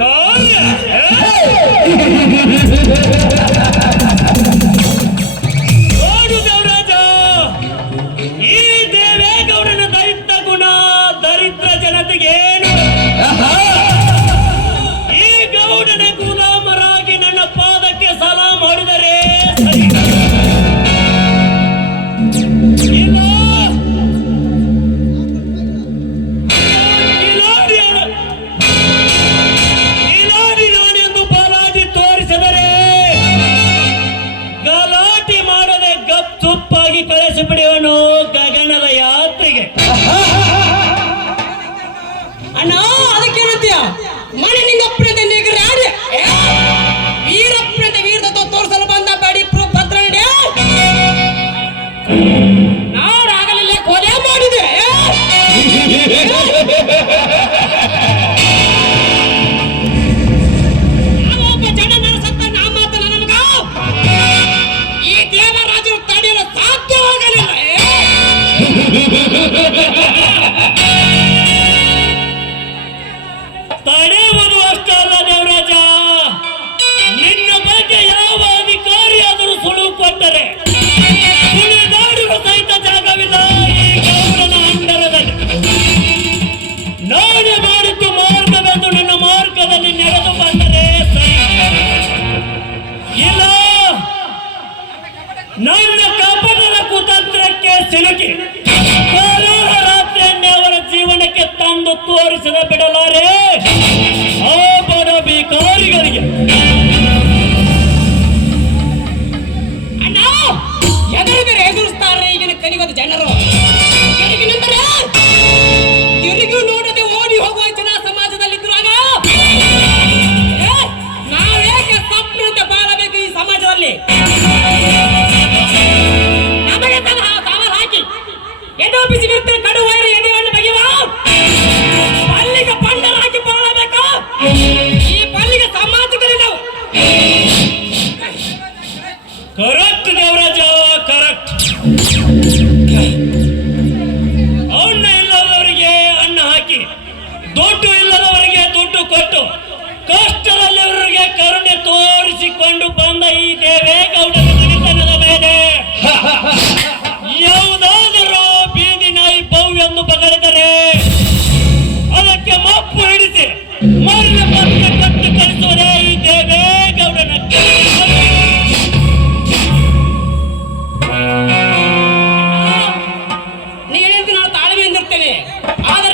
ನೋಡು Ana!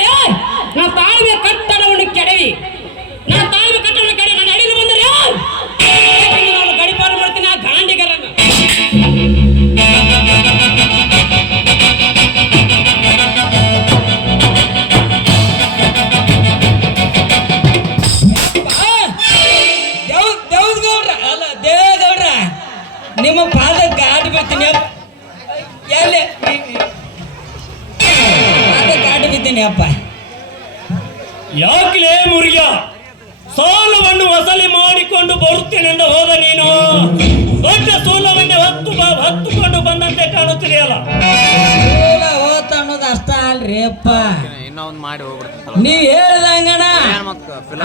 ಯಾಕಲೇ ಮುರಿಯ? ಸಾಲವನ್ನು ವಸೂಲಿ ಮಾಡಿಕೊಂಡು ಬರುತ್ತೇನೆಂದು ಹೋದ ನೀನು? ದೊಡ್ಡ ಸೋಲವನ್ನೇ ಹತ್ತು ಹತ್ತುಕೊಂಡು ಹೊತ್ತುಕೊಂಡು ಬಂದಂತೆ ಕಾಣುತ್ತಿದೆಯಲ್ಲ? ಸೋಲ ಹೋತ ಅನ್ನೋದು ಅಷ್ಟ ಅಲ್ರಿ ಅಪ್ಪ. ಇನ್ನೊಂದು ಮಾಡಿ ನೀವ್ ಹೇಳ್ದಂಗಣ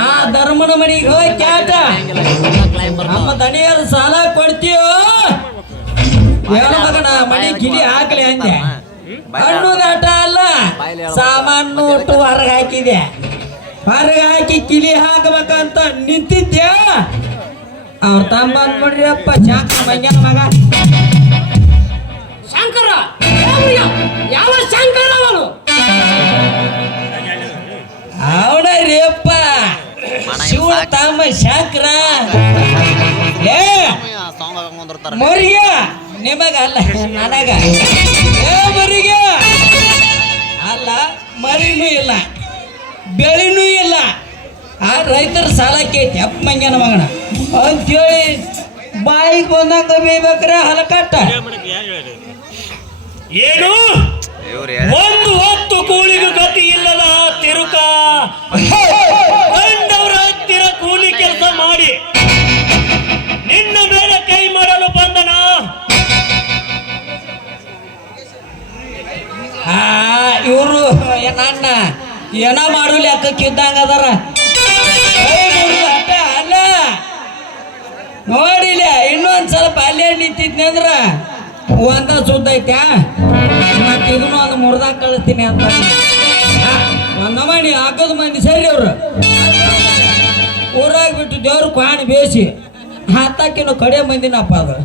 ಆ ಧರ್ಮನ ಮನೆಗೆ ಹೋಗಿ ಕ್ಯಾಟ ನಮ್ಮ ದಣಿಯರು ಸಾಲ ಕೊಡ್ತೀವೋ ಮಗನ ಮನೆ ಗಿಳಿ ಹಾಕ್ಲಿ ಅಂದೆ ಅನ್ನೋದಾಟ ಅಲ್ಲ ಸಾಮಾನು ಹೊರಗೆ ಹಾಕಿದೆ ಹೊರಗೆ ಹಾಕಿ ಕಿಲಿ ಹಾಕಬೇಕಂತ ನಿಂತಿದ್ದೆ ಅವ್ರ ತಮ್ಮ ಬಂದ್ಬಿಡ್ರಿ ಅಪ್ಪ ಶಾಂಕ ಮಂಗ್ಯನ ಮಗ. ಶಂಕರ ಯಾವ ಶಂಕರ ಅವನು? ಅವನ ರೀಪ್ಪ ಶಿವ ತಮ್ಮ ಶಂಕರ. ಏ ಮರಿಗೆ ನಿಮಗ ಅಲ್ಲ ನನಗ. ಏ ಮರಿಗೆ. ಅಲ್ಲ ಮರಿನೂ ಇಲ್ಲ. ಬೆಳಿನೂ ಇಲ್ಲ. ಆ ರೈತರ ಸಾಲ ಕೇತಿ ಅಪ್ಪ ಮಂಗ್ಯನ ಮಗನ. ಅಂತೇಳಿ ಬಾಯಿಗೆ ಬಂದಂಗ ಬೇಯ್ಬೇಕ್ರೆ ಹಲಕಟ್ಟ. ಏನು? ಇವ್ರು ಒಂದು ಹೊತ್ತು ಕೂಲಿಗೂ ಗತಿ ಇಲ್ಲದ ತಿರುಕ. ಕಂಡವರ ಹತ್ತಿರ ಕೂಲಿ ಕೆಲಸ ಮಾಡಿ. ನಿನ್ನ ಮೇಲೆ ಕೈ ಮಾಡಲು ಬಂದನ. ಆ ಇವರು ನನ್ನ ಏನ ಮಾಡು ಅಕ್ಕಕ್ಕೆ ಇದ್ದಂಗ ಅದಾರ? ಅಲ್ಲ. ನೋಡಿಲ್ಲ ಇನ್ನೊಂದ್ ಸ್ವಲ್ಪ ಅಲ್ಲೇ ನಿಂತಿದ್ನಿ ಅಂದ್ರ ಒಂದ ಸುದ್ದ ಐತ್ಯಾ? ಮತ್ತೆ ಇದನ್ನು ಒಂದು ಮುರ್ದಾಗ ಕಳಿಸ್ತೀನಿ ಅಂತ. ಒಂದ ಮಣಿ ಹಾಕೋದು ಮಂದಿ ಸರಿ ಅವ್ರು. ಊರಾಗ ಬಿಟ್ಟು ದೇವ್ರು ಕ್ವಾಣಿ ಬೇಸಿ ಹತ್ತಾಕಿನ ಕಡೆ ಮಂದಿನಪ್ಪ ಅದು.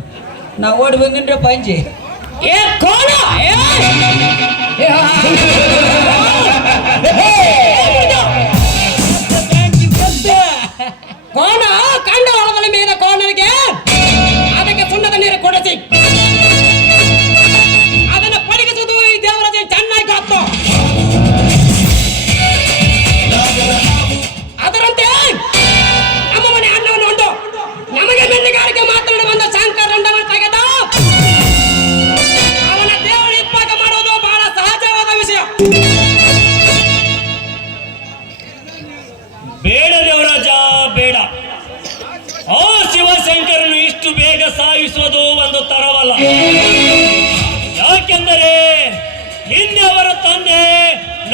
ನಾ ಓಡಿ ಬಂದಿನ್ರಿ ಪಂಚಿ. ಏ ಕೋಣ! ಕೋಣ! ಇಷ್ಟು ಬೇಗ ಸಾಯಿಸೋದು ಒಂದು ತರವಲ್ಲ. ಯಾಕೆಂದರೆ ನಿನ್ನೆ ಅವರ ತಂದೆ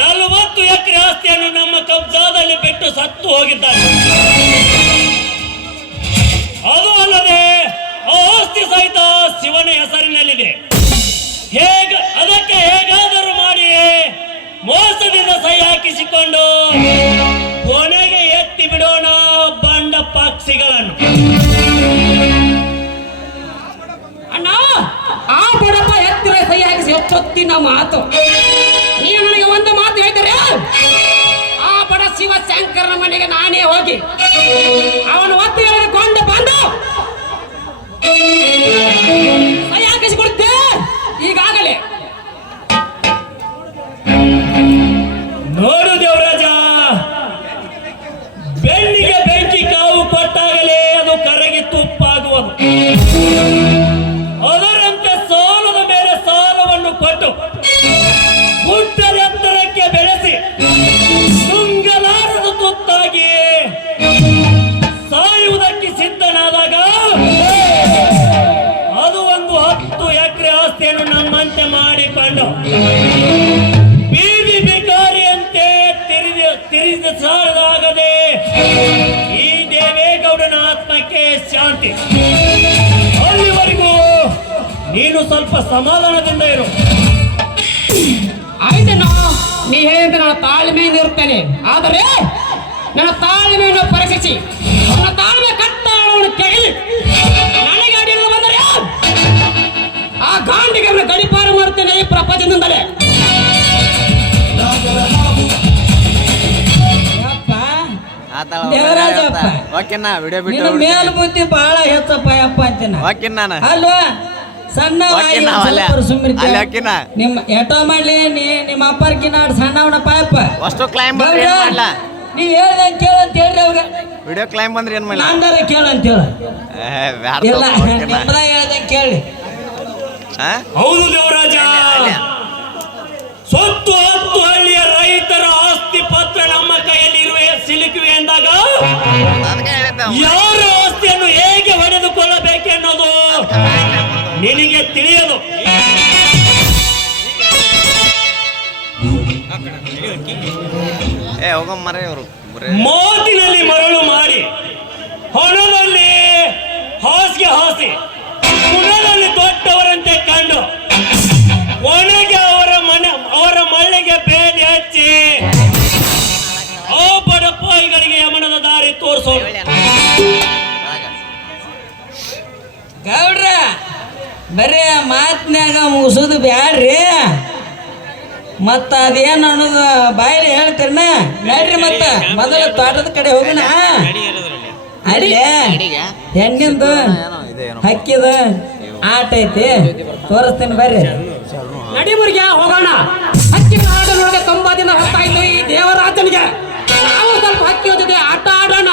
ನಲವತ್ತು ಎಕರೆ ಆಸ್ತಿಯನ್ನು ನಮ್ಮ ಕಬ್ಜಾದಲ್ಲಿ ಬಿಟ್ಟು ಸತ್ತು ಹೋಗಿದ್ದಾರೆ. ಅದು ಅಲ್ಲದೆ ಆಸ್ತಿ ಸಹಿತ ಶಿವನ ಹೆಸರಿನಲ್ಲಿದೆ. ಹೇಗ, ಅದಕ್ಕೆ ಹೇಗಾದರೂ ಮಾಡಿ ಮೋಸದಿಂದ ಸಹಿ ಹಾಕಿಸಿಕೊಂಡು ಕೊನೆಗೆ ಎತ್ತಿ ಬಿಡೋಣ ಬಂಡ ಪಕ್ಷಿಗಳನ್ನು ಎಷ್ಟೊತ್ತಿನ ಮಾತು. ನೀವು ನನಗೆ ಒಂದು ಮಾತು ಹೇಳ್ತಾರೆ ಆ ಬಡ ಶಿವ ಶಂಕರನ ಮನೆಗೆ ನಾನೇ ಹೋಗಿ ಅವನು ಒತ್ತು ಹೇಳಿಕೊಂಡು ಬಂದು ಈಗಾಗಲೇ ನೋಡು ನೀನು ಸ್ವಲ್ಪ ಸಮಾಧಾನದಿಂದ ಇರು. ಆಯ್ತಣ್ಣ ನೀ ಹೇಳಿದ ನನ್ನ ತಾಳ್ಮೆಯಿಂದ ಇರ್ತೇನೆ ಆದರೆ ನನ್ನ ತಾಳ್ಮೆಯನ್ನು ಪರೀಕ್ಷಿಸಿ ನನ್ನ ತಾಳ್ಮೆ ಕಟ್ಟಾಳವನ್ನು ಕೆಳಗಿ ನನಗೆ ಅಡಿಯಲ್ಲಿ ಬಂದರೆ ಆ ಗಾಂಡಿಗೆ ಅವನ ಗಡಿಪಾರು ಮಾಡ್ತೇನೆ ಈ ಪ್ರಪಂಚದಿಂದಲೇ. ದೇವರಾಜಪ್ಪ. ಓಕೆನಾ ವಿಡಿಯೋ ಬಿಟ್ಟು ಮೇಲ್ ಬುದ್ಧಿ ಬಹಳ ಹೆಚ್ಚಪ್ಪ ಯಪ್ಪ ಅಂತೀನಿ ಓಕೆ ನಾನು. ಅಲ್ವಾ? ಸಣ್ಣ ಓಕೆ ನಾವು ಅಲ್ಲೇ. ಅಲ್ಲೇ ನಿಮ್ಮ ಎಟೋ ಮಾಡ್ಲಿ ನೀ ನಿಮ್ಮ ಅಪ್ಪರ್ಕಿನ ಸಣ್ಣವನ ಪಾಯಪ್ಪ. ಅಷ್ಟು ಕ್ಲೈಮ್ ಬಂದ್ರೆ ಏನ್ ಮಾಡ್ಲಾ? ನೀವ್ ಹೇಳ್ದಂಗ್ ಕೇಳ ಅಂತ ಹೇಳ್ರಿ ಅವ್ರ ವಿಡಿಯೋ ಕ್ಲೈಮ್ ಬಂದ್ರೆ ಏನ್ ಮಾಡ್ಲಾ? ನಂದಾರ ಕೇಳ ಅಂತ ಹೇಳ. ಇಲ್ಲ ನಿಮ್ದ ಹೇಳ್ದಂಗ್ ಕೇಳಿ? ಹೌದು ದೇವರಾಜ. ಸೊತ್ತು ಸ್ವತ್ತು ಹತ್ತು ಹಳ್ಳಿಯ ರೈತರ ಆಸ್ತಿ ಪತ್ರ ನಮ್ಮ ಕೈಯಲ್ಲಿ ಇರುವೆ ಸಿಲುಕಿವೆ ಎಂದಾಗ ಯಾರ ಆಸ್ತಿಯನ್ನು ಹೇಗೆ ಹೊಡೆದುಕೊಳ್ಳಬೇಕೆನ್ನೋದು? ನಿನಗೆ ತಿಳಿಯದು ಮೋತಿನಲ್ಲಿ ಮರಳು ಮಾಡಿ ಹೊಲದಲ್ಲಿ ಹಾಸಿಗೆ ಹಾಸಿ ಗುಣದಲ್ಲಿ ದೊಡ್ಡವರಂತೆ ಕಂಡು ಒಣಗೆ ಅವರ ಮನೆ ಅವರ ಮಳ್ಳಿಗೆ ಬೇಲಿ ಹಚ್ಚಿ ಆ ಬಡಪಾಯಿಗಳಿಗೆ ಯಮನದ ದಾರಿ ತೋರಿಸೋಣ ಗೌಡ್ರ ಬರೀ ಮಾತಿನಾಗ ಮುಗಿಸೋದು ಬ್ಯಾಡ್ರಿ. ಮತ್ತು ಅದೇನು ಅನ್ನೋದು ಬಾಯಿಲಿ ಹೇಳ್ತೀರನ? ನಡ್ರಿ ಮತ್ತೆ. ಮೊದಲ ತೋಟದ ಕಡೆ ಹೋಗೋಣ ಅಲ್ಲೇ ಹೆಣ್ಣಿಂದು ಹಕ್ಕಿದ ಆಟ ಐತಿ. ತೋರಿಸ್ತೀನಿ ಬರ್ರಿ. ನಡಿ ಮುರ್ಗ್ಯ, ಹೋಗೋಣ. ಹಕ್ಕಿ ನೋಡಿದ್ರೆ ತುಂಬಾ ದಿನ ಹೊತ್ತಾಯ್ತು ಈ ದೇವರಾಜನಿಗೆ. ನಾವು ಸ್ವಲ್ಪ ಹಕ್ಕಿ ಜೊತೆ ಆಟ ಆಡೋಣ?